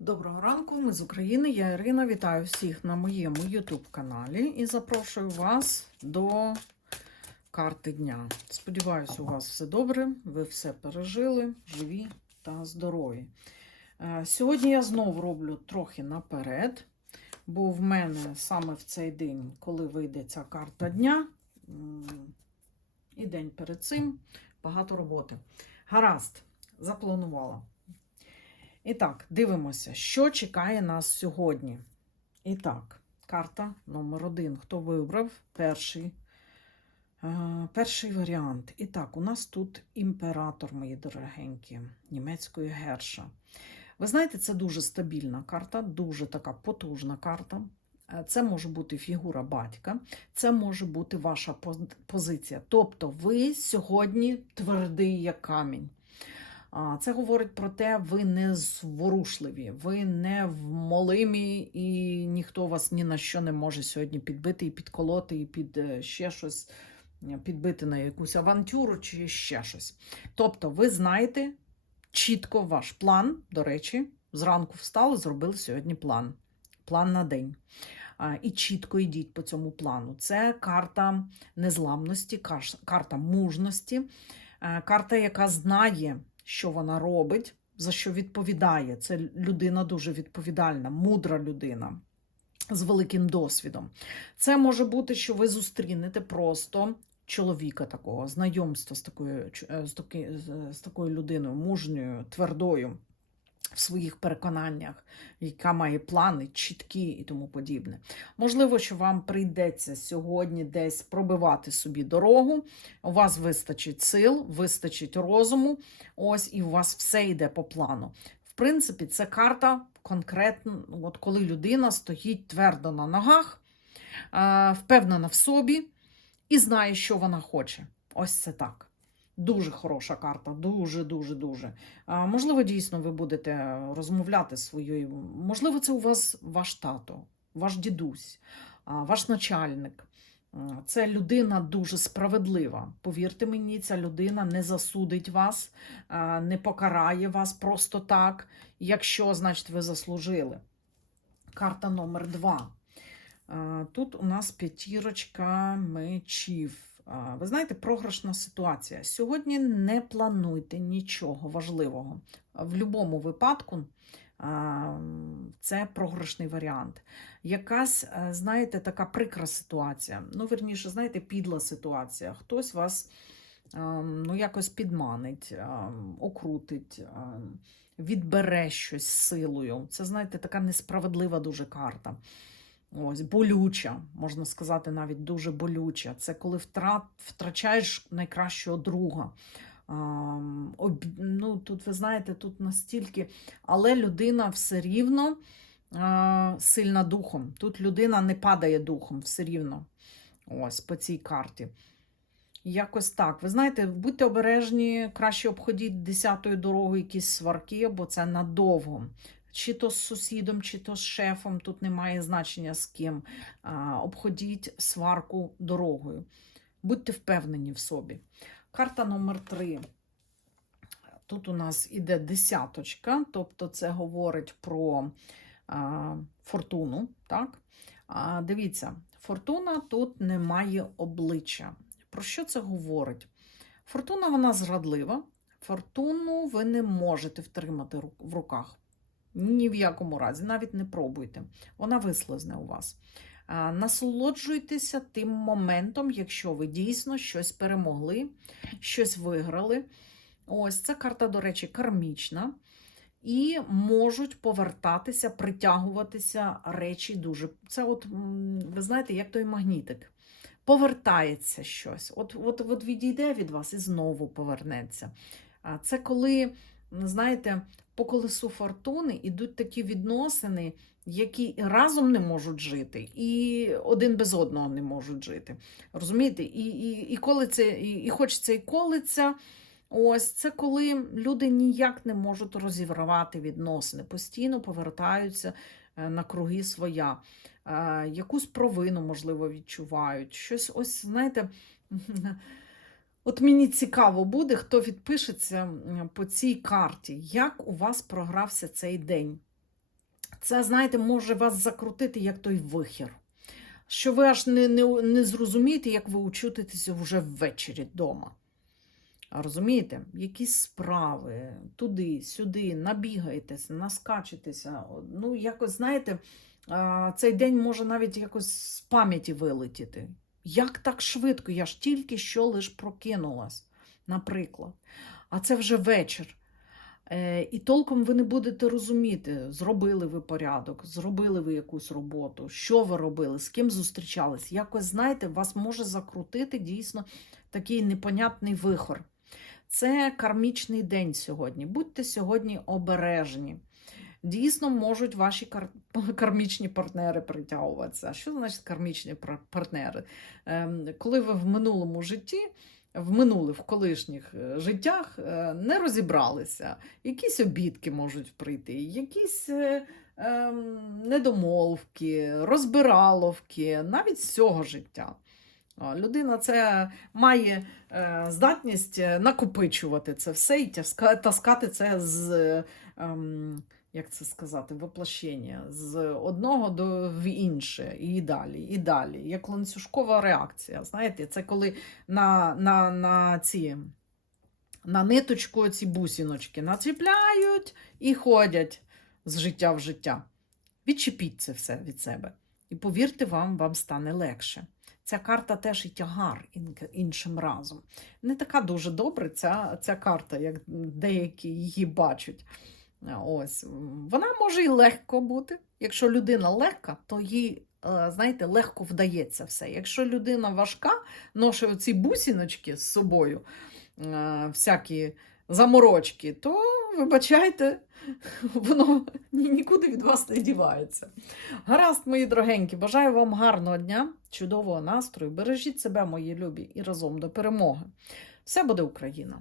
Доброго ранку, ми з України. Я Ірина. Вітаю всіх на моєму YouTube каналі і запрошую вас до карти дня. Сподіваюся, у вас все добре, ви все пережили, живі та здорові. Е, Сьогодні я знову роблю трохи наперед, бо в мене саме в цей день, коли вийде ця карта дня, і день перед цим багато роботи. Гаразд, запланувала. І так, дивимося, що чекає нас сьогодні. І так, карта номер один. Хто вибрав перший, е, перший варіант? І так, у нас тут імператор, мої дорогенькі, німецької герша. Ви знаєте, це дуже стабільна карта, дуже така потужна карта. Е, Це може бути фігура батька, це може бути ваша позиція. Тобто, ви сьогодні твердий як камінь. Це говорить про те, ви не зворушливі, ви не вмолимі, і ніхто вас ні на що не може сьогодні підбити і підколоти, і під е, ще щось е, підбити на якусь авантюру чи ще щось. Тобто, ви знаєте чітко ваш план. До речі, зранку встали, зробили сьогодні план. План на день. І чітко йдіть по цьому плану. Це карта незламності, карта мужності, е, карта, яка знає, що вона робить, за що відповідає. Це людина дуже відповідальна, мудра людина з великим досвідом. Це може бути, що ви зустрінете просто чоловіка такого, знайомство з такою, е, з таки- з такою людиною, мужньою, твердою. В своїх переконаннях, яка має плани чіткі і тому подібне. Можливо, що вам прийдеться сьогодні десь пробивати собі дорогу. У вас вистачить сил, вистачить розуму, ось і у вас все йде по плану. В принципі, це карта конкретно, от коли людина стоїть твердо на ногах, е, впевнена в собі і знає, що вона хоче. Ось це так. Дуже хороша карта, дуже, дуже, дуже. Можливо, дійсно ви будете розмовляти своєю. Можливо, це у вас ваш тато, ваш дідусь, ваш начальник. Це людина дуже справедлива. Повірте мені, ця людина не засудить вас, не покарає вас просто так, якщо, значить, ви заслужили. Карта номер два. Тут у нас п'ятірочка мечів. Ви знаєте, програшна ситуація. Сьогодні не плануйте нічого важливого. В будь-якому випадку це програшний варіант. Якась, е, знаєте, така прикра ситуація. Ну, верніше, знаєте, підла ситуація. Хтось вас ем, ну, якось підманить, ем, окрутить, відбере щось силою. Це, знаєте, така несправедлива дуже карта. Ось, болюча, можна сказати, навіть дуже болюча. Це коли втрат, втрачаєш найкращого друга. Ам, об, ну, тут, ви знаєте, тут настільки, але людина все рівно а, сильна духом. Тут людина не падає духом, все рівно. Ось по цій карті. Якось так. Ви знаєте, будьте обережні, краще обходіть десятою дорогою якісь сварки, бо це надовго. Чи то з сусідом, чи то з шефом, тут немає значення з ким. Обходіть сварку дорогою. Будьте впевнені в собі. Карта номер три. Тут у нас іде десяточка, тобто це говорить про а, фортуну. Так? А, дивіться, фортуна тут не має обличчя. Про що це говорить? Фортуна вона зрадлива. Фортуну ви не можете втримати в руках. Ні в якому разі, навіть не пробуйте. Вона вислизне у вас. Насолоджуйтеся тим моментом, якщо ви дійсно щось перемогли, щось виграли. Ось ця карта, до речі, кармічна. І можуть повертатися, притягуватися речі дуже. Це, от, ви знаєте, як той магнітик. Повертається щось. От, от, от відійде від вас і знову повернеться. Це коли, знаєте, по колесу фортуни йдуть такі відносини, які разом не можуть жити, і один без одного не можуть жити. Розумієте? І, і, і колиться, і, і хочеться, і колиться. Ось це коли люди ніяк не можуть розірвати відносини, постійно повертаються е, на круги своя, Е, якусь провину, можливо, відчувають. Щось, ось, знаєте, От мені цікаво буде, хто відпишеться по цій карті, як у вас програвся цей день. Це, знаєте, може вас закрутити як той вихір. Що ви аж не, не, не зрозумієте, як ви учутитеся вже ввечері вдома. Розумієте, якісь справи туди, сюди, набігаєтеся, наскачетеся. Ну, якось, знаєте, цей день може навіть якось з пам'яті вилетіти. Як так швидко? Я ж тільки що лиш прокинулась, наприклад. А це вже вечір. Е, І толком ви не будете розуміти, зробили ви порядок, зробили ви якусь роботу, що ви робили, з ким зустрічались. Якось, знаєте, вас може закрутити дійсно такий непонятний вихор. Це кармічний день сьогодні. Будьте сьогодні обережні. Дійсно, можуть ваші кар... кармічні партнери притягуватися. Що значить кармічні партнери? Ем, Коли ви в минулому житті, в минулих, в колишніх е, життях е, не розібралися, якісь обідки можуть прийти, якісь е, недомовки, розбираловки, навіть з цього життя. Людина це має е, здатність е, накопичувати це все і таскати це з, е, як це сказати, воплощення з одного до в інше, і далі, і далі. Як ланцюжкова реакція. Знаєте, це коли на, на, на ці. На ниточку ці бусіночки начіпляють і ходять з життя в життя. Відчепіть це все від себе. І повірте вам, вам стане легше. Ця карта теж і тягар іншим разом. Не така дуже добра ця, ця карта, як деякі її бачать. Ось. Вона може і легко бути. Якщо людина легка, то їй, е, знаєте, легко вдається все. Якщо людина важка, носить оці бусіночки з собою, е, всякі заморочки, то вибачайте, воно нікуди від вас не дівається. Гаразд, мої дорогенькі, бажаю вам гарного дня, чудового настрою. Бережіть себе, мої любі, і разом до перемоги. Все буде Україна!